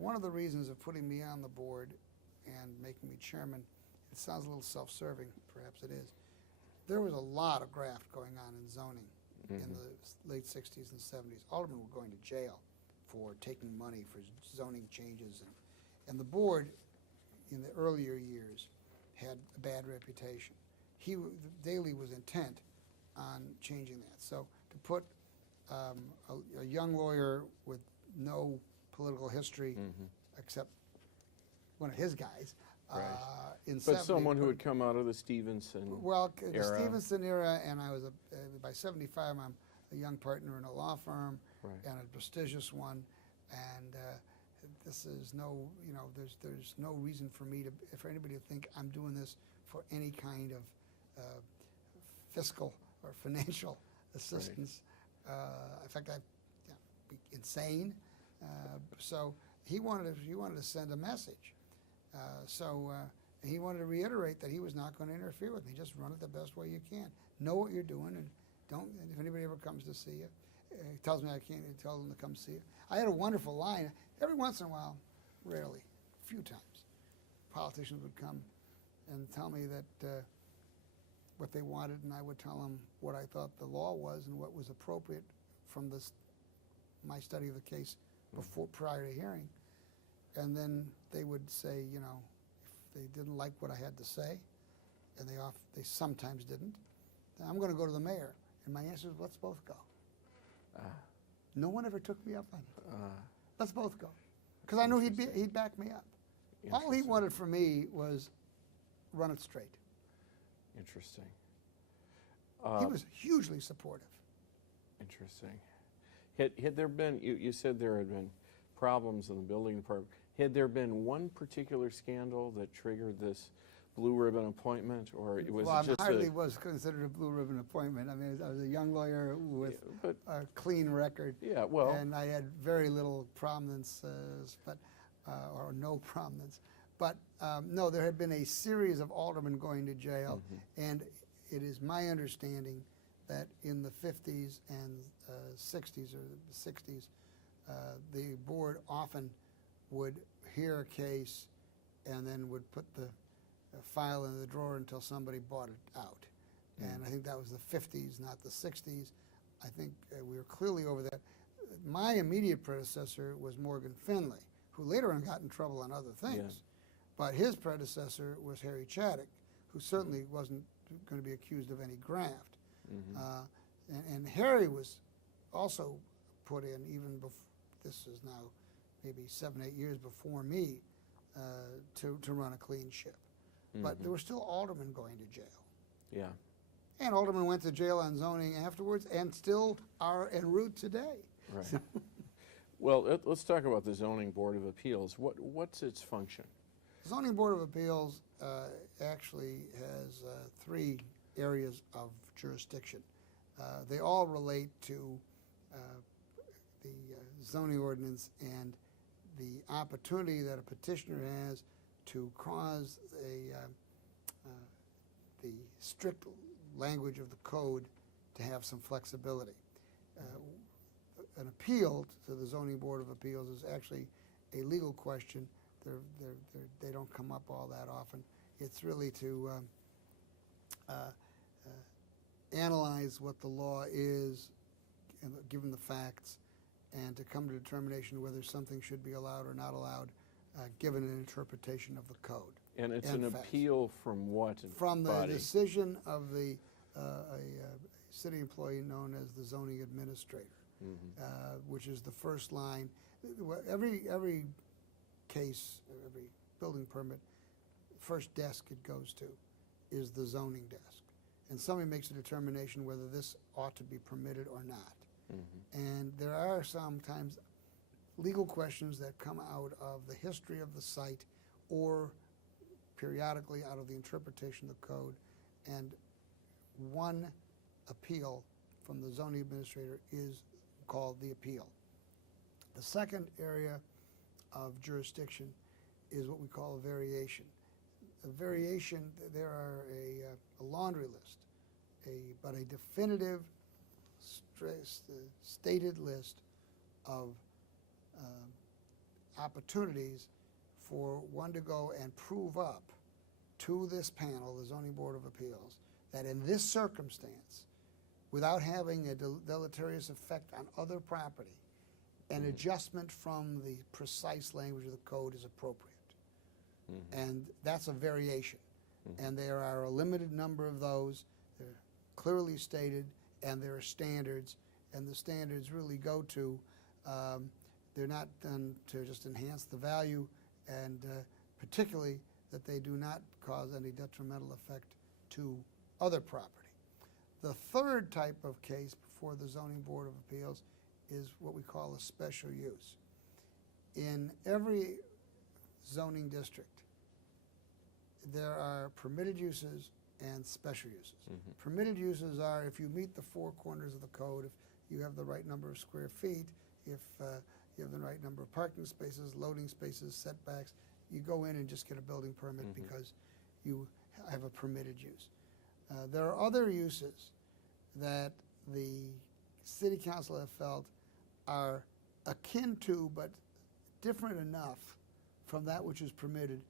one of the reasons of putting me on the board and making me chairman, it sounds a little self-serving, perhaps it is. There was a lot of graft going on in zoning in the late 60s and 70s. Aldermen were going to jail for taking money for zoning changes. And the board, in the earlier years, had a bad reputation. Daley was intent on changing that. So to put a young lawyer with no political history, except one of his guys, in But 70, someone who had come out of the Stevenson the era. Stevenson era, and I was by 75, I'm a young partner in a law firm, and a prestigious one, and this is no, there's no reason for me for anybody to think I'm doing this for any kind of fiscal or financial assistance. In fact, I'd be insane. So he wanted to send a message. He wanted to reiterate that he was not going to interfere with me. Just run it the best way you can. Know what you're doing, and don't. And if anybody ever comes to see you, tells me I can't, tell them to come see you. I had a wonderful line. Every once in a while, rarely, a few times, politicians would come and tell me that what they wanted, and I would tell them what I thought the law was and what was appropriate from my study of the case prior to hearing. And then they would say, if they didn't like what I had to say, and they sometimes didn't, then I'm going to go to the mayor. And my answer is, let's both go. No one ever took me up on it. Let's both go. Because I knew he'd back me up. All he wanted from me was run it straight. Interesting. He was hugely supportive. Interesting. Had there been, you said there had been problems in the building department. Had there been one particular scandal that triggered this blue ribbon appointment, or was it just hardly was considered a blue ribbon appointment. I mean, I was a young lawyer with a clean record. Yeah, well, and I had very little prominence, or no prominence. But no, there had been a series of aldermen going to jail, and it is my understanding that in the 50s and 60s or the 60s, the board often would hear a case and then would put the file in the drawer until somebody bought it out. And I think that was the 50s, not the 60s. I think we were clearly over that. My immediate predecessor was Morgan Finley, who later on got in trouble on other things. But his predecessor was Harry Chaddock, who certainly wasn't going to be accused of any graft. And Harry was also put in even before, this is now maybe 7, 8 years before me, to run a clean ship. But there were still aldermen going to jail. Yeah. And aldermen went to jail on zoning afterwards and still are en route today. Right. Well, let's talk about the Zoning Board of Appeals. What's its function? Zoning Board of Appeals actually has 3 areas of jurisdiction. They all relate to the zoning ordinance and the opportunity that a petitioner has to cause the strict language of the code to have some flexibility. An appeal to the Zoning Board of Appeals is actually a legal question. They don't come up all that often. It's really to analyze what the law is, given the facts, and to come to a determination whether something should be allowed or not allowed, given an interpretation of the code. And it's an appeal from what From the body? decision of a city employee known as the zoning administrator, which is the first line. Every case, every building permit, first desk it goes to is the zoning desk. And somebody makes a determination whether this ought to be permitted or not. And there are sometimes legal questions that come out of the history of the site or periodically out of the interpretation of the code. And one appeal from the zoning administrator is called the appeal. The second area of jurisdiction is what we call a variation. A variation, there are a laundry list, but a definitive stated list of opportunities for one to go and prove up to this panel, the Zoning Board of Appeals, that in this circumstance, without having a deleterious effect on other property, an adjustment from the precise language of the code is appropriate. And that's a variation. And there are a limited number of those. They're clearly stated, and there are standards, and the standards really go to, they're not done to just enhance the value, and particularly that they do not cause any detrimental effect to other property. The third type of case before the Zoning Board of Appeals is what we call a special use. In every zoning district, there are permitted uses and special uses. Permitted uses are if you meet the four corners of the code, if you have the right number of square feet, if you have the right number of parking spaces, loading spaces, setbacks, you go in and just get a building permit because you have a permitted use. There are other uses that the City Council have felt are akin to but different enough from that which is permitted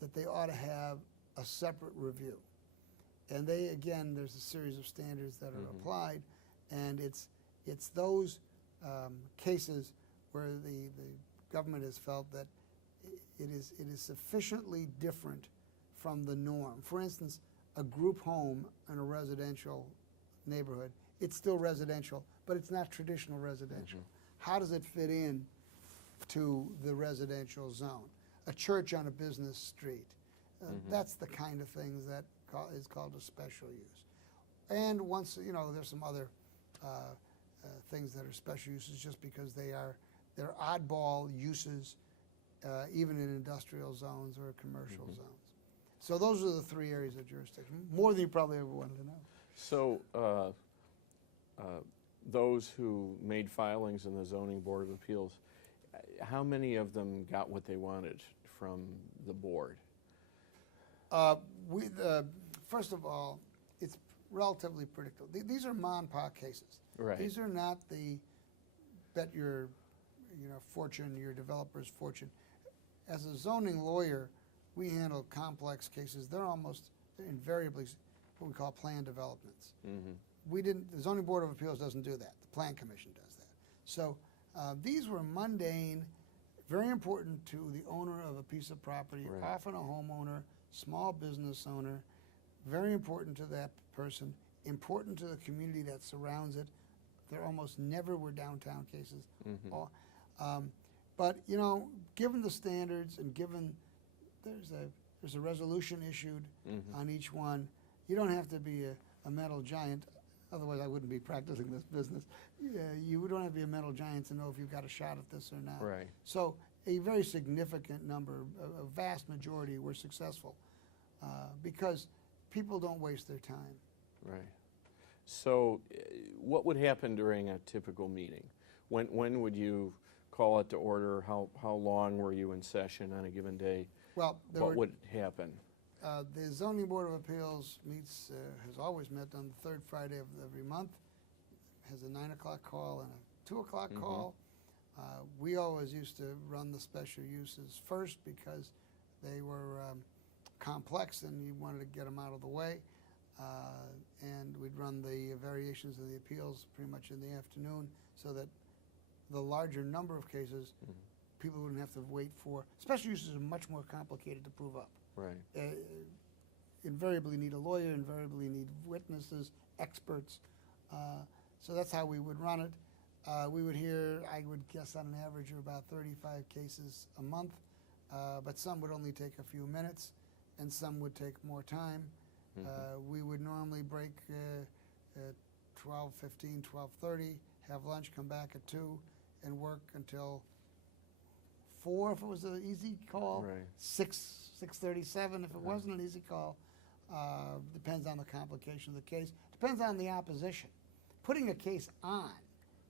that they ought to have a separate review. And they, again, there's a series of standards that are applied, and it's those cases where the government has felt that it is sufficiently different from the norm. For instance, a group home in a residential neighborhood, it's still residential, but it's not traditional residential. How does it fit in to the residential zone? A church on a business street. That's the kind of things that is called a special use. And once, there's some other things that are special uses just because they're oddball uses, even in industrial zones or commercial zones. So those are the three areas of jurisdiction, more than you probably ever wanted to know. So those who made filings in the Zoning Board of Appeals, how many of them got what they wanted from the board? First of all, it's relatively predictable. These are ma and pa cases. Right. These are not the bet your fortune, your developer's fortune. As a zoning lawyer, we handle complex cases. They're invariably what we call plan developments. The Zoning Board of Appeals doesn't do that. The Plan Commission does that. So these were mundane, very important to the owner of a piece of property, often a homeowner, small business owner, very important to that person, important to the community that surrounds it. There almost never were downtown cases. But, given the standards and given there's a resolution issued on each one, you don't have to be a mental giant. Otherwise, I wouldn't be practicing this business. You don't have to be a mental giant to know if you've got a shot at this or not. Right. So a very significant number, a vast majority were successful because people don't waste their time. Right. So what would happen during a typical meeting? When would you call it to order? How long were you in session on a given day? Well, what would happen? The Zoning Board of Appeals has always met on the third Friday of every month, has a 9 o'clock call and a 2 o'clock call. We always used to run the special uses first because they were complex and you wanted to get them out of the way. And we'd run the variations of the appeals pretty much in the afternoon so that the larger number of cases, people wouldn't have to wait for. Special uses are much more complicated to prove up. Right. Invariably need a lawyer, invariably need witnesses, experts. So that's how we would run it. We would hear, I would guess on an average of about 35 cases a month, but some would only take a few minutes and some would take more time. We would normally break at 12:15, 12:30, have lunch, come back at 2, and work until 4 if it was an easy call, right. 6:37 if it wasn't an easy call. Depends on the complication of the case. Depends on the opposition. Putting a case on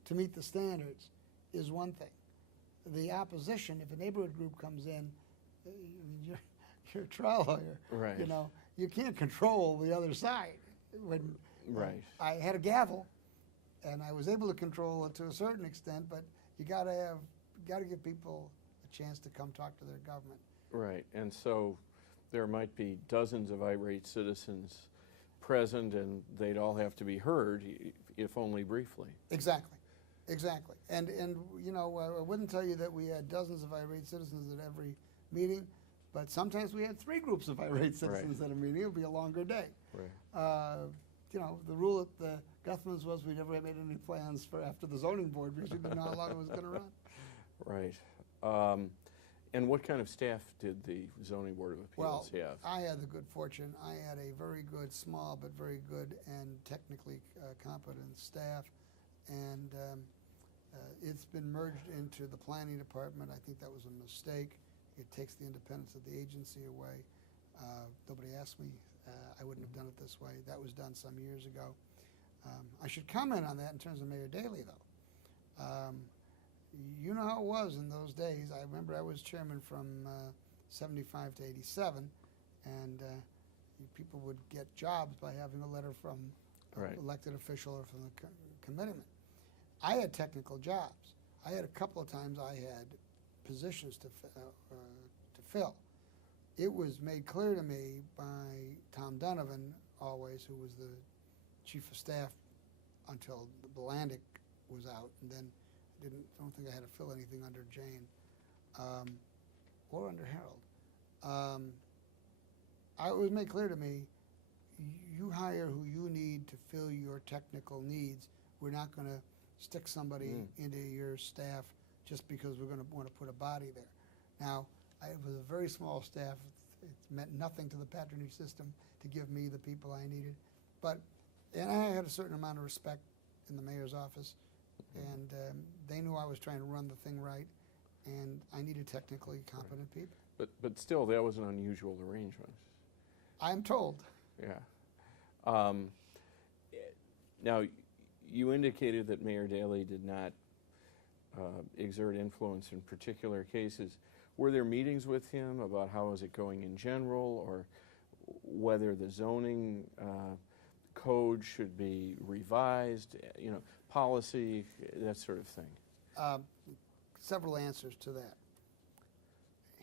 to meet the standards is one thing. The opposition, if a neighborhood group comes in, you're a trial lawyer. Right. You can't control the other side. When I had a gavel, and I was able to control it to a certain extent, but you got to give people a chance to come talk to their government. Right, and so there might be dozens of irate citizens present, and they'd all have to be heard, if only briefly. Exactly, exactly. And you know, I wouldn't tell you that we had dozens of irate citizens at every meeting, but sometimes we had 3 groups of irate citizens at a meeting. It would be a longer day. Right. You know, the rule at the Guthmans was we never made any plans for after the zoning board because we didn't know how long it was going to run. Right. And what kind of staff did the Zoning Board of Appeals have? I had the good fortune. I had a very good, small but very good and technically competent staff, and it's been merged into the planning department. I think that was a mistake. It takes the independence of the agency away. Nobody asked me. I wouldn't have done it this way. That was done some years ago. I should comment on that in terms of Mayor Daley, though. You know how it was in those days. I remember I was chairman from 75 to 87, and people would get jobs by having a letter from an elected official or from the committeeman. I had technical jobs. I had a couple of times I had positions to fill. It was made clear to me by Tom Donovan, always, who was the chief of staff until Belandic was out, and then don't think I had to fill anything under Jane or under Harold. It was made clear to me, you hire who you need to fill your technical needs. We're not going to stick somebody into your staff just because we're going to want to put a body there. Now, it was a very small staff. It meant nothing to the patronage system to give me the people I needed. And I had a certain amount of respect in the mayor's office. And they knew I was trying to run the thing right, and I needed technically competent people. But still, that was an unusual arrangement. I'm told. Yeah. Now, you indicated that Mayor Daley did not exert influence in particular cases. Were there meetings with him about how is it going in general, or whether the zoning code should be revised, you know, policy, that sort of thing? Several answers to that.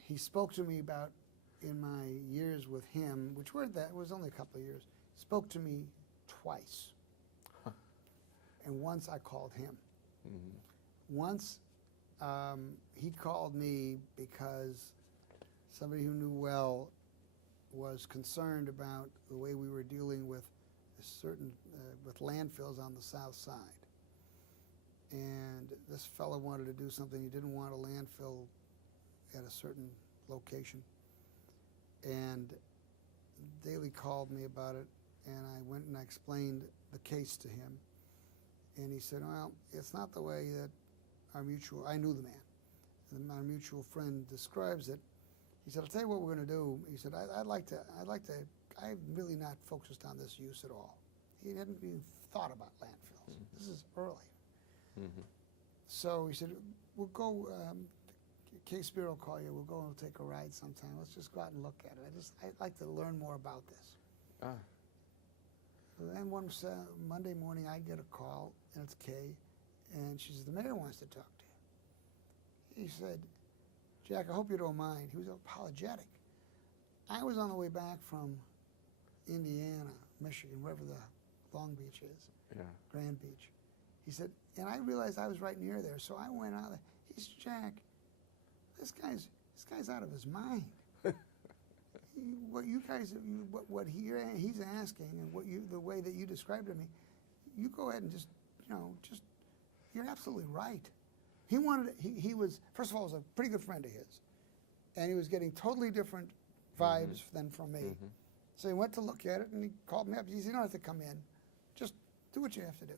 He spoke to me about, in my years with him, which was only a couple of years, spoke to me twice. And once I called him. Once he called me because somebody who knew well was concerned about the way we were dealing with with landfills on the south side. And this fellow wanted to do something. He didn't want a landfill at a certain location. And Daley called me about it, and I went and I explained the case to him. And he said, well, it's not the way that I knew the man, and our mutual friend describes it. He said, I'll tell you what we're going to do. He said, I'm really not focused on this use at all. He hadn't even thought about landfills. This is early. So he said, we'll go, Case Bureau will call you, we'll go and we'll take a ride sometime. Let's just go out and look at it. I'd like to learn more about this. So then one Monday morning I get a call, and it's Kay, and she says, the mayor wants to talk to you. He said, Jack, I hope you don't mind. He was apologetic. I was on the way back from Indiana, Michigan, wherever the Long Beach is, Grand Beach. He said, and I realized I was right near there, so I went out there. He said, Jack, this guy's out of his mind. What you guys, what he's asking, and the way that you described it to me, you go ahead and just, you're absolutely right. He was, first of all, was a pretty good friend of his, and he was getting totally different vibes than from me. So he went to look at it, and he called me up. He said, you don't have to come in. Just do what you have to do.